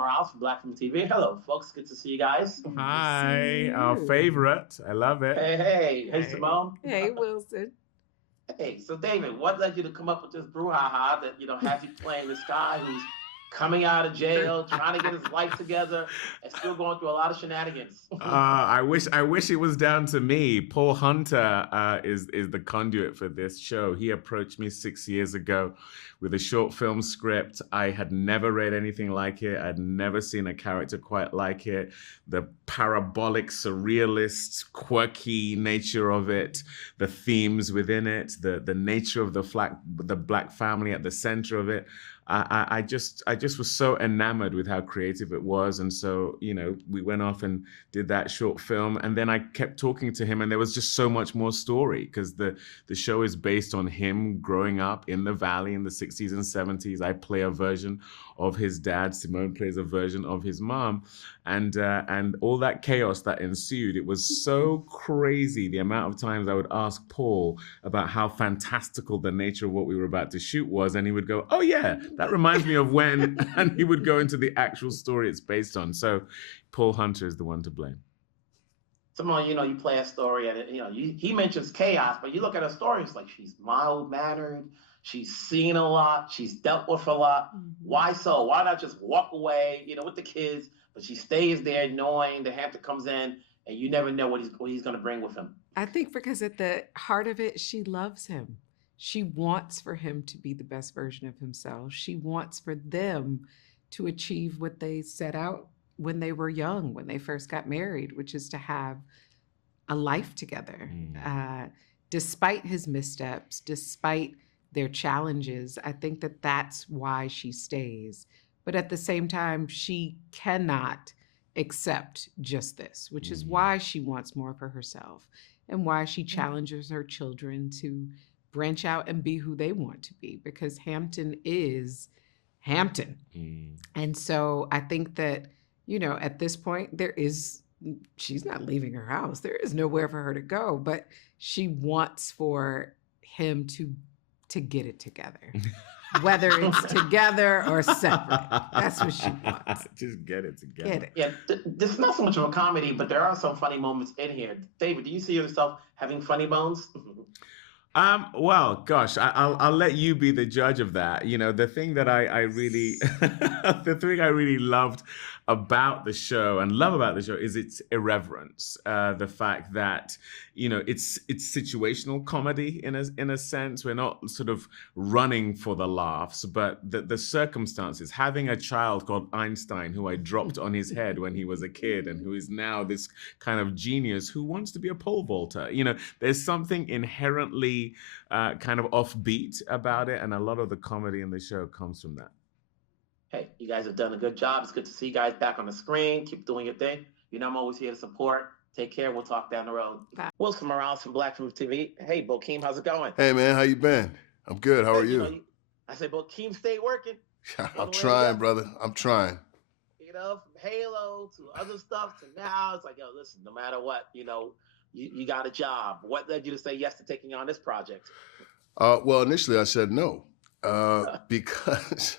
Morales from Black Film TV. Hello, folks. Good to see you guys. Hi, our favorite. I love it. Hey, Simone. Hey, Wilson. Hey, so David, what led you to come up with this brouhaha that has you playing this guy who's coming out of jail, trying to get his life together, and still going through a lot of shenanigans? I wish it was down to me. Paul Hunter is the conduit for this show. He approached me 6 years ago with a short film script. I had never read anything like it. I'd never seen a character quite like it. The parabolic, surrealist, quirky nature of it, the themes within it, the nature of the black family at the center of it. I just was so enamored with how creative it was. And so, we went off and did that short film. And then I kept talking to him, and there was just so much more story because the show is based on him growing up in the Valley in the 60s and 70s. I play a version of his dad. Simone plays a version of his mom. And all that chaos that ensued, it was so crazy the amount of times I would ask Paul about how fantastical the nature of what we were about to shoot was. And he would go, oh yeah, that reminds me of when, and he would go into the actual story it's based on. So Paul Hunter is the one to blame. Simone, you play a story and, he mentions chaos, but you look at her story, it's like she's mild-mannered, she's seen a lot, she's dealt with a lot. Why so? Why not just walk away, with the kids, but she stays there knowing the Hampton comes in and you never know what he's going to bring with him? I think because at the heart of it, she loves him. She wants for him to be the best version of himself. She wants for them to achieve what they set out when they were young, when they first got married, which is to have a life together. Despite his missteps, despite their challenges, I think that that's why she stays. But at the same time, she cannot accept just this, which is why she wants more for herself and why she challenges her children to branch out and be who they want to be, because Hampton is Hampton. And so I think that, at this point, she's not leaving her house. There is nowhere for her to go, but she wants for him to get it together, whether it's together or separate. That's what she wants. Just get it together. Get it. Yeah, this is not so much of a comedy, but there are some funny moments in here. David, do you see yourself having funny bones? Well, gosh, I'll let you be the judge of that. The thing that I really, the thing I really loved about the show and love about the show is its irreverence. The fact that, it's situational comedy in a sense. We're not sort of running for the laughs, but the circumstances, having a child called Einstein who I dropped on his head when he was a kid and who is now this kind of genius who wants to be a pole vaulter. There's something inherently kind of offbeat about it. And a lot of the comedy in the show comes from that. Hey, you guys have done a good job. It's good to see you guys back on the screen. Keep doing your thing. I'm always here to support. Take care. We'll talk down the road. Bye. Wilson Morales from Black Film TV. Hey, Bokeem, how's it going? Hey, man, how you been? I'm good. How are you? I said, Bokeem, stay working. I'm trying, brother. I'm trying. From Halo to other stuff to now, it's like, listen, no matter what, you got a job. What led you to say yes to taking on this project? Well, initially I said no because...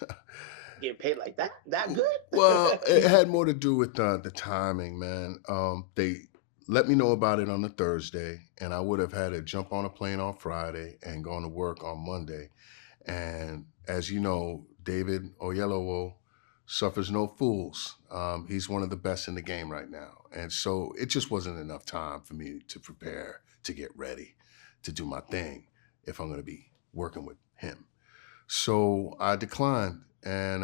Getting paid like that? That good? Well, it had more to do with the timing, man. They let me know about it on a Thursday, and I would have had to jump on a plane on Friday and gone to work on Monday. And as you know, David Oyelowo suffers no fools. He's one of the best in the game right now. And so it just wasn't enough time for me to prepare, to get ready, to do my thing if I'm going to be working with him. So I declined. And,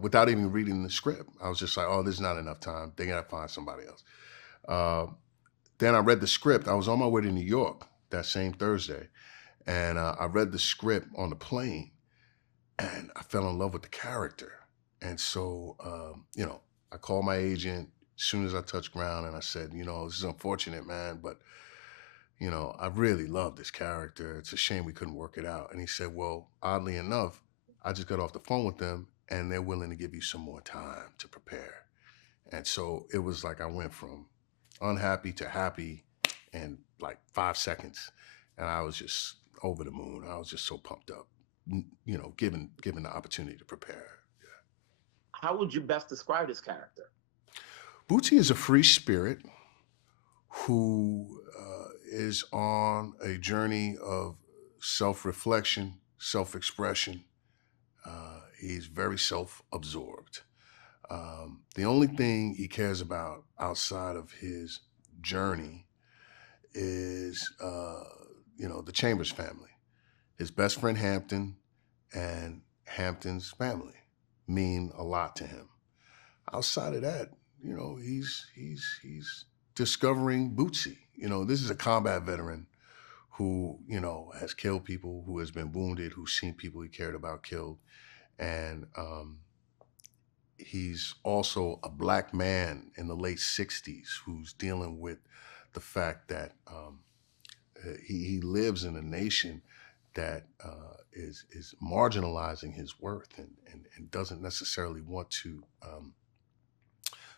without even reading the script, I was just like, oh, there's not enough time. They got to find somebody else. Then I read the script. I was on my way to New York that same Thursday. And I read the script on the plane. And I fell in love with the character. And so, I called my agent as soon as I touched ground. And I said, this is unfortunate, man. But, I really love this character. It's a shame we couldn't work it out. And he said, well, oddly enough, I just got off the phone with them and they're willing to give you some more time to prepare. And so it was like I went from unhappy to happy in like 5 seconds. And I was just over the moon. I was just so pumped up, given the opportunity to prepare. Yeah. How would you best describe this character? Bootsy is a free spirit who is on a journey of self-reflection, self-expression. He's very self-absorbed. The only thing he cares about outside of his journey is, the Chambers family. His best friend Hampton and Hampton's family mean a lot to him. Outside of that, he's discovering Bootsy. This is a combat veteran who, has killed people, who has been wounded, who's seen people he cared about killed. And he's also a Black man in the late 60s who's dealing with the fact that he lives in a nation that is marginalizing his worth and doesn't necessarily want to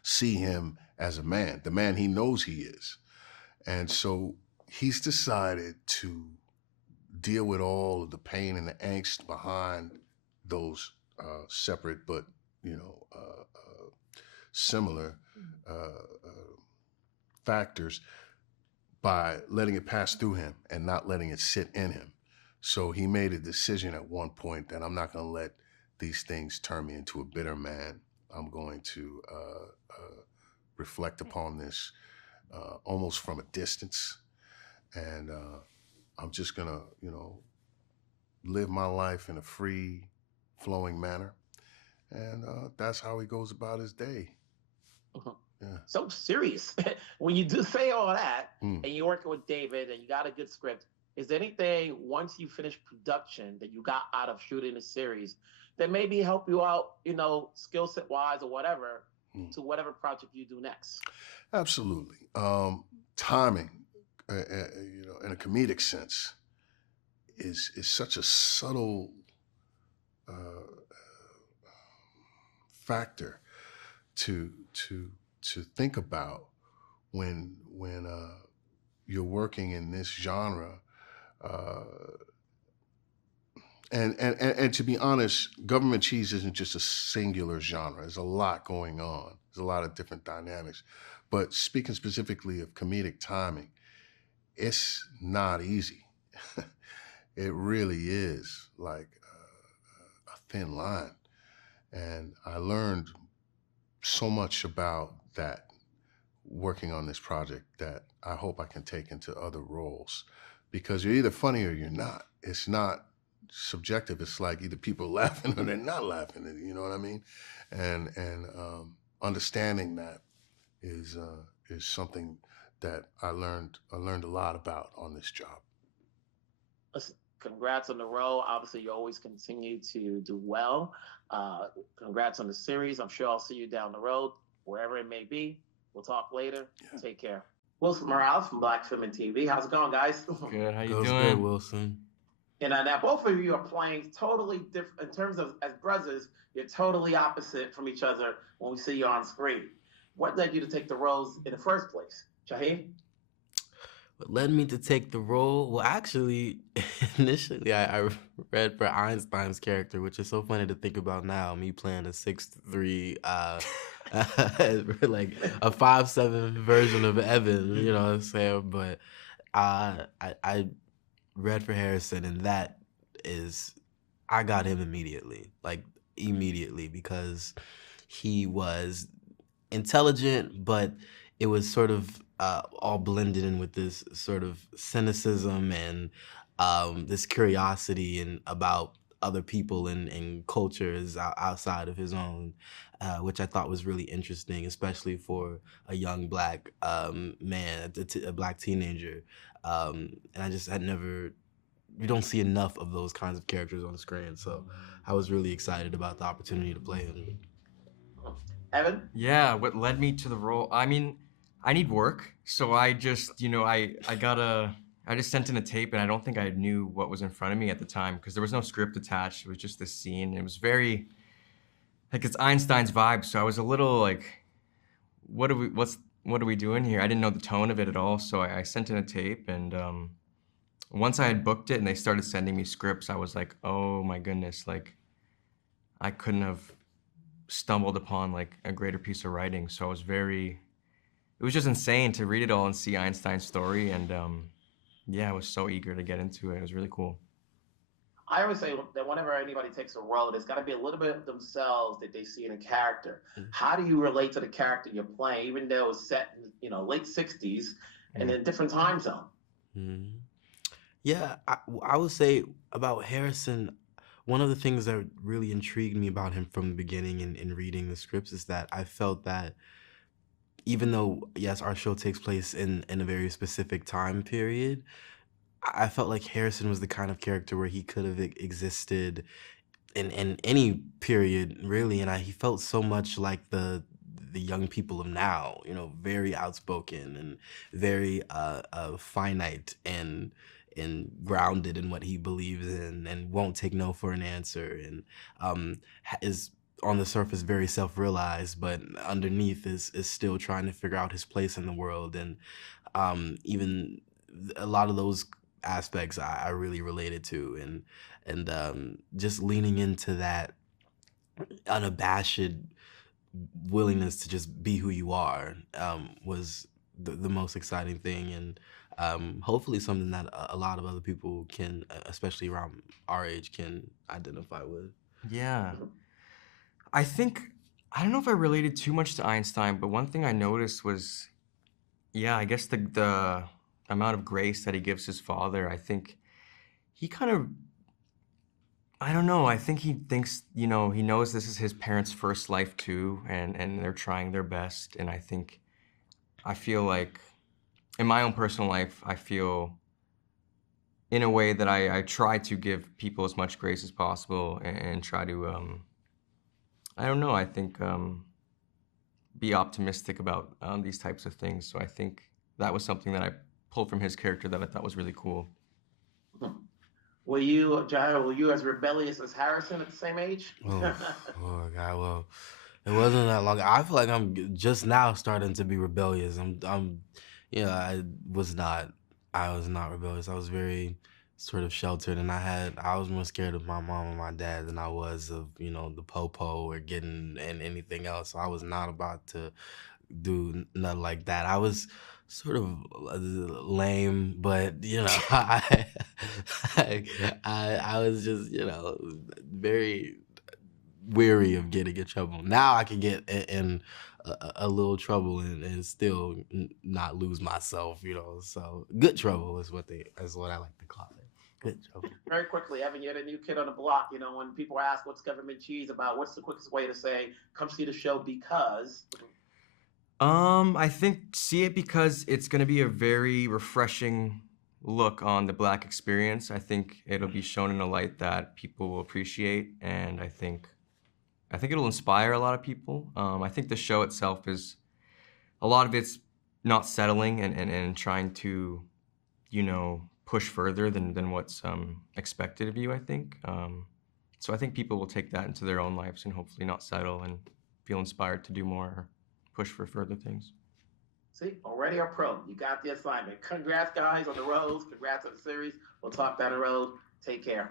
see him as a man, the man he knows he is. And so he's decided to deal with all of the pain and the angst behind those separate but similar factors by letting it pass through him and not letting it sit in him. So he made a decision at one point that I'm not going to let these things turn me into a bitter man. I'm going to reflect upon this almost from a distance, and I'm just going to live my life in a free flowing manner. And that's how he goes about his day. Yeah. So serious. When you do say all that, and you're working with David and you got a good script, is there anything once you finish production that you got out of shooting the series that maybe help you out, skill set wise or whatever, to whatever project you do next? Absolutely. Timing, in a comedic sense, is such a subtle factor to think about when you're working in this genre. And to be honest, government cheese isn't just a singular genre. There's a lot going on. There's a lot of different dynamics. But speaking specifically of comedic timing, it's not easy. It really is like a thin line. And I learned so much about that working on this project that I hope I can take into other roles, because you're either funny or you're not. It's not subjective. It's like either people are laughing or they're not laughing. You know what I mean? And understanding that is something that I learned a lot about on this job. Listen, congrats on the role. Obviously, you always continue to do well. Congrats on the series. I'm sure I'll see you down the road, wherever it may be. We'll talk later. Yeah. Take care. Wilson Morales from Black Film and TV. How's it going, guys? Good. How you doing? Good, Wilson. And now both of you are playing totally different in terms of as brothers. You're totally opposite from each other when we see you on screen. What led you to take the roles in the first place, Jahi? What led me to take the role? Well, actually, initially I read for Einstein's character, which is so funny to think about now. Me playing a 6'3", like a 5'7" version of Evan. You know what I'm saying? But I read for Harrison, and that is, I got him immediately, because he was intelligent, but it was sort of all blended in with this sort of cynicism and this curiosity and about other people and cultures outside of his own, which I thought was really interesting, especially for a young Black man, a Black teenager. And we don't see enough of those kinds of characters on screen. So I was really excited about the opportunity to play him. Evan? Yeah, what led me to the role, I mean, I need work. So I just, I just sent in a tape, and I don't think I knew what was in front of me at the time because there was no script attached. It was just this scene. It was very, it's Einstein's vibe. So I was a little like, what are we doing here? I didn't know the tone of it at all. So I sent in a tape, and once I had booked it and they started sending me scripts, I was like, oh my goodness, I couldn't have stumbled upon like a greater piece of writing. So it was just insane to read it all and see Einstein's story. And yeah, I was so eager to get into it. It was really cool. I always say that whenever anybody takes a role, there's got to be a little bit of themselves that they see in a character. How do you relate to the character you're playing, even though it's set in, you know, late 60s and in a different time zone? Mm-hmm. Yeah, I would say about Harrison, one of the things that really intrigued me about him from the beginning in reading the scripts is that I felt that even though, yes, our show takes place in a very specific time period, I felt like Harrison was the kind of character where he could have existed in any period, really. And he felt so much like the young people of now, you know, very outspoken and very finite and grounded in what he believes in and won't take no for an answer, and is on the surface very self-realized, but underneath is still trying to figure out his place in the world. And even a lot of those aspects I really related to, and just leaning into that unabashed willingness to just be who you are was the most exciting thing, and hopefully something that a lot of other people can, especially around our age, can identify with. Yeah. I don't know if I related too much to Einstein, but one thing I noticed was, yeah, I guess the amount of grace that he gives his father. I think he kind of, I don't know, I think he thinks, you know, he knows this is his parents' first life too, and they're trying their best. And I feel like in my own personal life, I feel in a way that I try to give people as much grace as possible, and try to, I don't know, I think be optimistic about these types of things. So I think that was something that I pulled from his character that I thought was really cool. Were you, Jahi, were you as rebellious as Harrison at the same age? Oh God, well, it wasn't that long. I feel like I'm just now starting to be rebellious. I was not rebellious. I was very sort of sheltered, and I was more scared of my mom and my dad than I was of, you know, the popo or getting and anything else. So I was not about to do nothing like that. I was sort of lame, but you know, I was just, you know, very weary of getting in trouble. Now I can get in a little trouble and still not lose myself, you know. So good trouble is what I like to call it. Good trouble. Very quickly, Evan, you're the new kid on the block. You know, when people ask what's government cheese about, what's the quickest way to say, come see the show because? I think see it because it's going to be a very refreshing look on the Black experience. I think it'll be shown in a light that people will appreciate, and I think it'll inspire a lot of people. I think the show itself is, a lot of it's not settling and trying to, you know, push further than what's expected of you, I think. So I think people will take that into their own lives and hopefully not settle and feel inspired to do more or push for further things. See, already a pro. You got the assignment. Congrats, guys, on the roads. Congrats on the series. We'll talk down the road. Take care.